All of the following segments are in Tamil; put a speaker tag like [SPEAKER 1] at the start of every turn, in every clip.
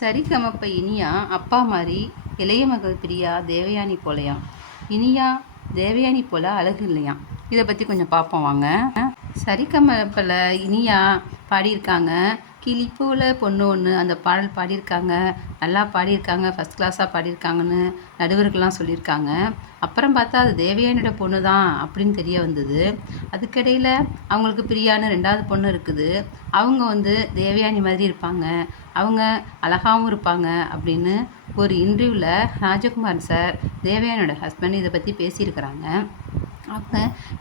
[SPEAKER 1] சரிகமப்ப இனியா அப்பா மாதிரி இளைய மகள் பிரியா தேவயானி போலையாம் இனியா தேவயானி போல அழகு இல்லையாம் இதை பற்றி கொஞ்சம் பார்ப்போம் வாங்க. சரிகமப்பில் இனியா பாடியிருக்காங்க. கிளி போல பொண்ணு ஒன்று அந்த பாடல் பாடியிருக்காங்க. நல்லா பாடியிருக்காங்க. ஃபஸ்ட் கிளாஸாக பாடியிருக்காங்கன்னு நடுவர்கள்லாம் சொல்லியிருக்காங்க. அப்புறம் பார்த்தா அது தேவயானியோட பொண்ணு தான் அப்படின்னு தெரிய வந்தது. அதுக்கிடையில் அவங்களுக்கு பிரியான்னு ரெண்டாவது பொண்ணு இருக்குது. அவங்க வந்து தேவயானி மாதிரி இருப்பாங்க. அவங்க அழகாகவும் இருப்பாங்க அப்படின்னு ஒரு இன்டர்வியூவில் ராஜகுமார் சார் தேவயானியோட ஹஸ்பண்ட் இதை பற்றி பேசியிருக்கிறாங்க. அப்போ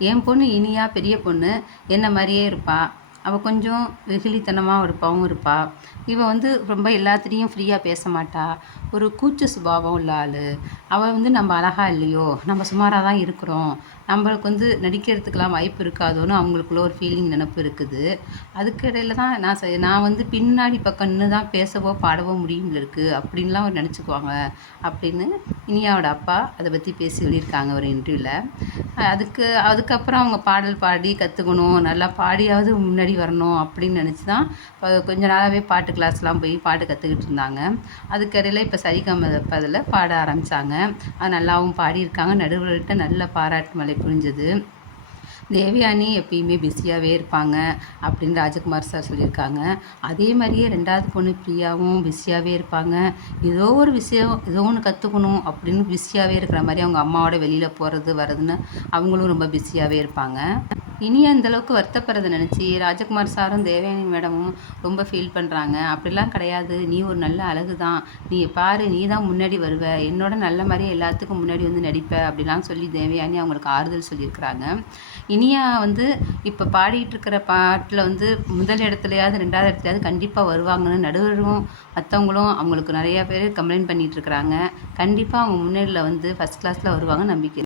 [SPEAKER 1] என் பொண்ணு இனியா பெரிய பொண்ணு. என்ன மாதிரியே இருப்பாள் அவள் கொஞ்சம் வெகுளித்தனமாக இருப்பாவும் இருப்பாள் இவள் வந்து ரொம்ப எல்லாத்துலேயும் ஃப்ரீயாக பேச மாட்டாள் ஒரு கூச்ச சுபாவம் உள்ள ஆள். அவள் வந்து நம்ம அழகா இல்லையோ? நம்ம சுமாராக தான் இருக்கிறோம். நம்மளுக்கு வந்து நடிக்கிறதுக்கெலாம் வாய்ப்பு இருக்காதோன்னு அவங்களுக்குள்ள ஒரு ஃபீலிங் நினப்பு இருக்குது. அதுக்கிடையில் தான் நான் நான் வந்து பின்னாடி பக்கம் நின்று தான் பேசவோ பாடவோ முடியும்ல இருக்குது அப்படின்லாம் அவர் நினச்சிக்குவாங்க. அப்படின்னு இனியாவோட அப்பா அதை பற்றி பேசி சொல்லியிருக்காங்க ஒரு இன்டர்வியூவில் அதுக்கு அதுக்கப்புறம் அவங்க பாடல் பாடி கற்றுக்கணும் நல்லா பாடியாவது முன்னாடி வரணும் அப்படின்னு நினச்சி தான் கொஞ்ச நாளாகவே பாட்டு கிளாஸ்லாம் போய் பாட்டு கற்றுக்கிட்டு இருந்தாங்க. அதுக்கடையில் இப்போ சரிகம அதில் பாட ஆரம்பித்தாங்க அது நல்லாவும் பாடியிருக்காங்க. நடுவர்கள்ட்ட நல்ல பாராட்டு மழை புரிஞ்சுது. தேவயானி எப்பயுமே பிஸியாகவே இருப்பாங்க அப்படின்னு ராஜகுமார் சார் சொல்லியிருக்காங்க. அதே மாதிரியே ரெண்டாவது பொண்ணு பிரியாவும் பிஸியாகவே இருப்பாங்க. ஏதோ ஒரு விஷயம் ஏதோ ஒன்று கற்றுக்கணும் அப்படின்னு பிஸியாகவே இருக்கிற மாதிரி அவங்க அம்மாவோட வெளியில் போகிறது வர்றதுன்னு அவங்களும் ரொம்ப பிஸியாகவே இருப்பாங்க. இனி அந்தளவுக்கு வருத்தப்படுறதை நினச்சி ராஜகுமார் சாரும் தேவயானி மேடமும் ரொம்ப ஃபீல் பண்ணுறாங்க அப்படிலாம் கிடையாது. நீ ஒரு நல்ல அழகு தான் நீ பாரு நீ தான் முன்னாடி வருவ. என்னோட நல்ல மாதிரியே எல்லாத்துக்கும் முன்னாடி வந்து நடிப்ப. அப்படிலாம் சொல்லி தேவயானி அவங்களுக்கு ஆறுதல் சொல்லியிருக்கிறாங்க. இனியா வந்து இப்போ பாடிட்டு இருக்கிற பாட்டில் வந்து முதல் இடத்துலையாவது ரெண்டாவது இடத்துலையாவது கண்டிப்பாக வருவாங்கன்னு நடுவரும் மற்றவங்களும் அவங்களுக்கு நிறையா பேர் கம்ப்ளைண்ட் பண்ணிகிட்டு இருக்கிறாங்க கண்டிப்பாக அவங்க முன்னேறில் வந்து ஃபஸ்ட் கிளாஸில் வருவாங்க நம்பிக்கை